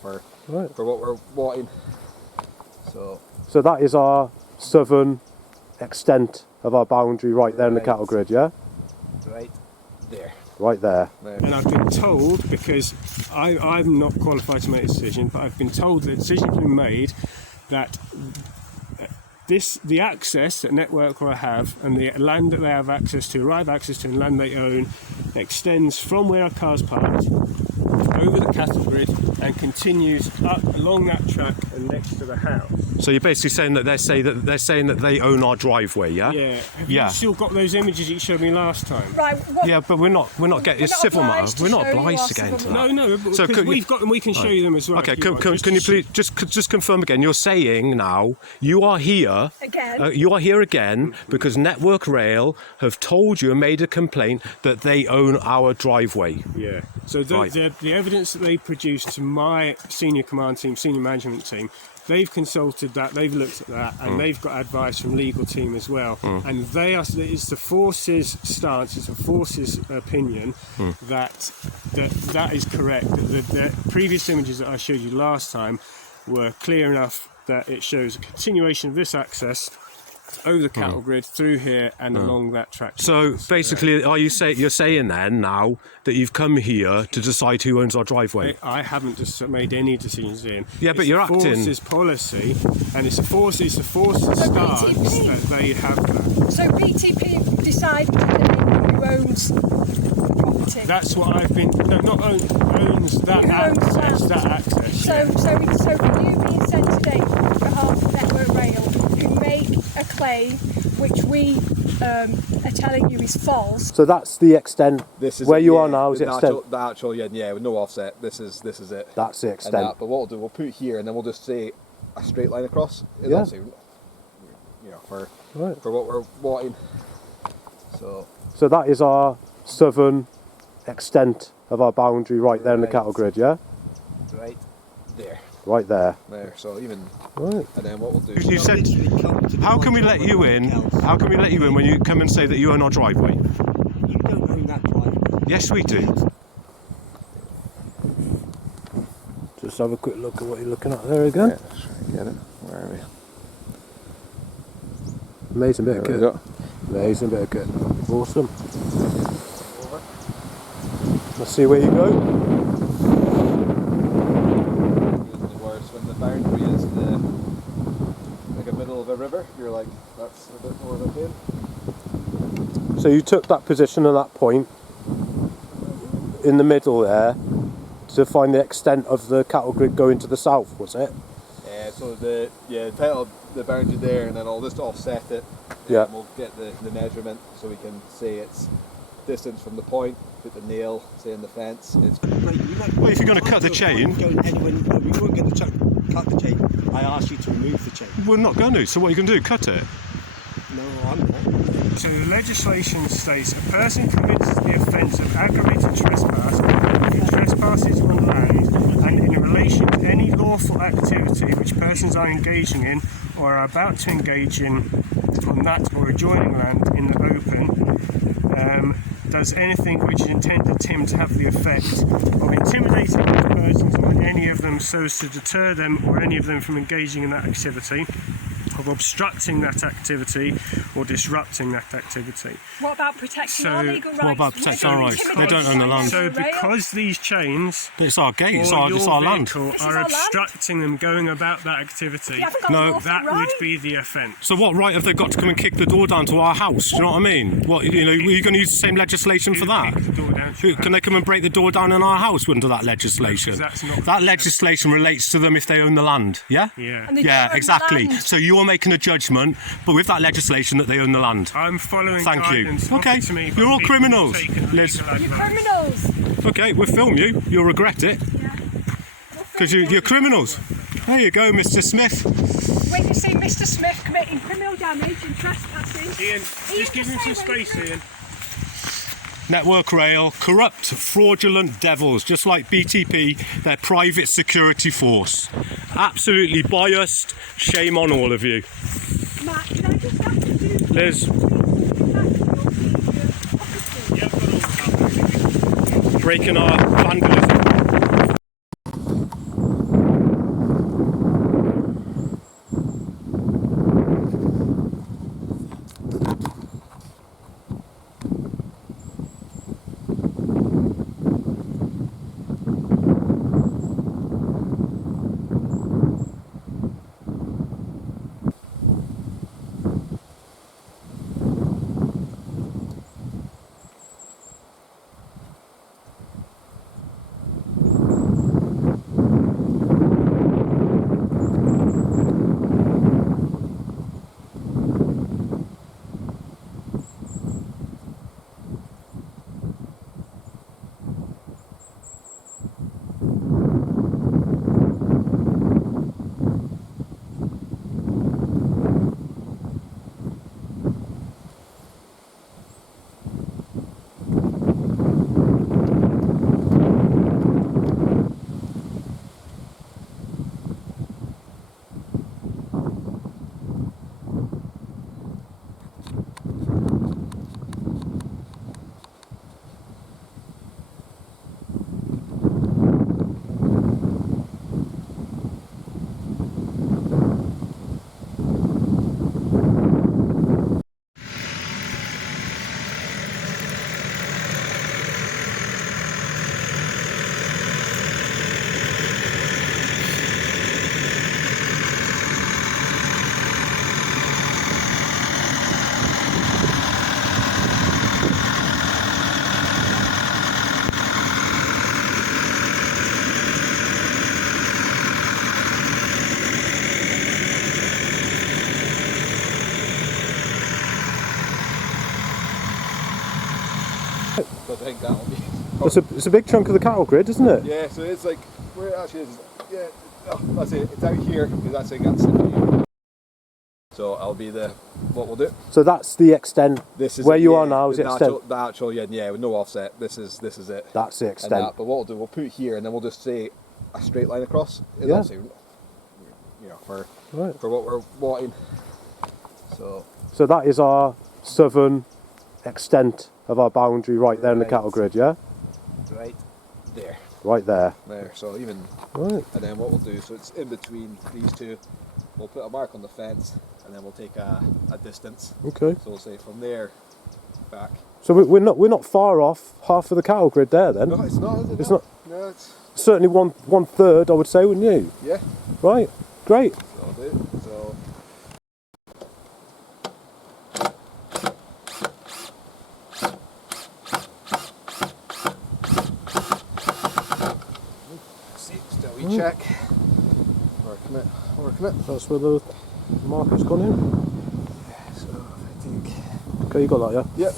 for what we're wanting. So that is our southern extent of our boundary right there in the cattle grid, yeah? Right there. Right there. And I've been told, because I'm not qualified to make a decision, but I've been told the decision's been made that the access that Network will have and the land that they have access to, and land they own, extends from where our car's parked over the cattle grid and continues up along that track and next to the house. So you're basically saying that they're saying that they own our driveway, yeah? Yeah. Have you still got those images that you showed me last time? Right. Yeah, but we're not getting it's civil matter. We're not obliged to get into that. No, because we've got them. We can show you them as well. Okay, can you please just confirm again? You're saying now you are here again. You are here again because Network Rail have told you and made a complaint that they own our driveway. Yeah. So the evidence that they produced to my senior command team, senior management team, they've consulted that, they've looked at that, and they've got advice from legal team as well. And it's the force's stance, it's the force's opinion that is correct. The previous images that I showed you last time were clear enough that it shows a continuation of this access over the cattle grid through here and along that track. So basically, you're saying then now that you've come here to decide who owns our driveway? I haven't just made any decisions, Ian. Yeah, but you're acting. It's the force's policy, and it's the force's stance that they have that. So BTP decide who owns the property. That's what I've been. No, not owns that access. That access. So for you being sent today on behalf of Network Rail, you make a claim which we are telling you is false. So that's the extent. This is where you are now. Is the extent? The actual, with no offset. This is it. That's the extent. But what we'll do, we'll put it here, and then we'll just say a straight line across. Yeah. For what we're wanting. So that is our southern extent of our boundary right there in the cattle grid, yeah? Right there. Right there. There. So even. Right. And then what we'll do. You said, how can we let you in? How can we let you in when you come and say that you own our driveway? You don't own that driveway. Yes, we do. Just have a quick look at what you're looking at there again. Yeah, let's try and get it. Where are we? Amazing bit of There we kit. go. Amazing bit of kit. Awesome. Let's see where you go. When the boundary is like a middle of a river, you're like, that's a bit more of a pain. So you took that position at that point in the middle there to find the extent of the cattle grid going to the south, was it? Yeah, so the title of the boundary there, and then I'll just offset it. Yeah. And we'll get the measurement so we can say it's distance from the point, put the nail, say in the fence. Well, if you're going to cut the chain. We weren't going to cut the chain. I asked you to remove the chain. We're not going to, so what are you going to do? Cut it? No, I'm not. So the legislation states a person commits the offence of aggravated trespass who trespasses on land and in relation to any lawful activity which persons are engaging in or are about to engage in on that or adjoining land in the open, does anything which is intended to have the effect of intimidating other persons or any of them so as to deter them or any of them from engaging in that activity, of obstructing that activity or disrupting that activity. What about protecting our legal rights? What about protecting our rights? They don't own the land. So because these chains, it's our gate, it's or our your land. vehicle are obstructing them going about that activity, that would be the offence. So what right have they got to come and kick the door down to our house? Do you know what I mean? What, were you going to use the same legislation for that? Can they come and break the door down in our house under that legislation? That legislation relates to them if they own the land, yeah? Yeah. Yeah, exactly. So you're making a judgment, but with that legislation that they own the land. I'm following Thank you. guidance Okay, offered to me by you're all people criminals, taking Liz. legal You're advice. criminals. Okay, we'll film you. You'll regret it. Yeah. Because you're criminals. There you go, Mr. Smith. When you see Mr. Smith committing criminal damage and trespassing, Ian, just give him some space, Ian. Network Rail, corrupt, fraudulent devils, just like BTP, their private security force. Absolutely biased. Shame on all of you. Matt, can I just ask you? Liz. Breaking our vandalism. think that'll be. It's a big chunk of the cattle grid, isn't it? Yeah, so it's like where it actually is. Yeah, that's it. It's out here because that's it. That's it. So I'll be what we'll do. So that's the extent. This is where it, you yeah, are now. Is the extent? The actual yeah, with no offset. This is it. That's the And extent. but what we'll do, we'll put it here, and then we'll just say a straight line across. Yeah. Obviously, you know, for what we're wanting. So that is our southern extent of our boundary right there in the cattle grid, yeah? Right there. Right there. There. So even. Right. And then what we'll do, so it's in between these two. We'll put a mark on the fence, and then we'll take a distance. Okay. So we'll say from there back. So we're not far off half of the cattle grid there then. No, it's not. Is it? It's not. No, it's. Certainly one third, I would say, wouldn't you? Yeah. Right. Great. So I'll do. So. See, still we check. Working it. That's where the marker's gone in. Yeah, so I think. Okay, you got that, yeah? Yep,